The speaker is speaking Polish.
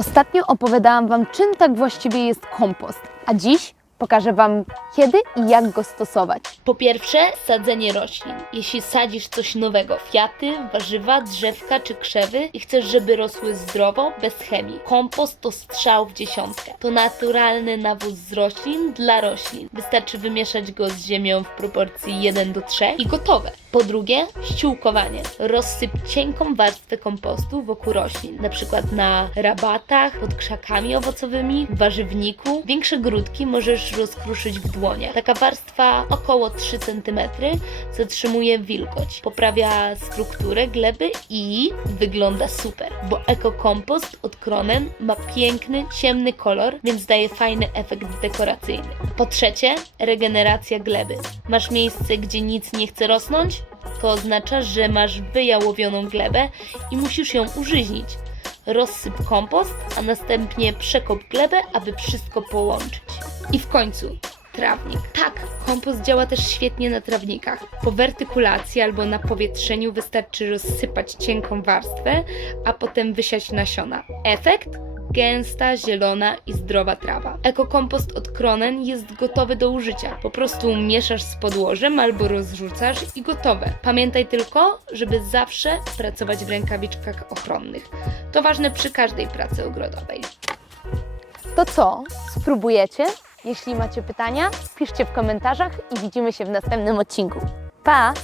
Ostatnio opowiadałam Wam, czym tak właściwie jest kompost, a dziś pokażę Wam, kiedy i jak go stosować. Po pierwsze, sadzenie roślin. Jeśli sadzisz coś nowego, kwiaty, warzywa, drzewka czy krzewy i chcesz, żeby rosły zdrowo, bez chemii. Kompost to strzał w dziesiątkę. To naturalny nawóz z roślin dla roślin. Wystarczy wymieszać go z ziemią w proporcji 1 do 3 i gotowe. Po drugie, ściółkowanie. Rozsyp cienką warstwę kompostu wokół roślin, na przykład na rabatach, pod krzakami owocowymi, w warzywniku. Większe grudki możesz rozkruszyć w dłoniach. Taka warstwa około 3 cm zatrzymuje wilgoć, poprawia strukturę gleby i wygląda super, bo ekokompost od Kronen ma piękny, ciemny kolor, więc daje fajny efekt dekoracyjny. Po trzecie, regeneracja gleby. Masz miejsce, gdzie nic nie chce rosnąć? To oznacza, że masz wyjałowioną glebę i musisz ją użyźnić. Rozsyp kompost, a następnie przekop glebę, aby wszystko połączyć. I w końcu trawnik. Tak, kompost działa też świetnie na trawnikach. Po wertykulacji albo na powietrzeniu wystarczy rozsypać cienką warstwę, a potem wysiać nasiona. Efekt? Gęsta, zielona i zdrowa trawa. Ekokompost od Kronen jest gotowy do użycia. Po prostu mieszasz z podłożem albo rozrzucasz i gotowe. Pamiętaj tylko, żeby zawsze pracować w rękawiczkach ochronnych. To ważne przy każdej pracy ogrodowej. To co? Spróbujecie? Jeśli macie pytania, piszcie w komentarzach i widzimy się w następnym odcinku. Pa!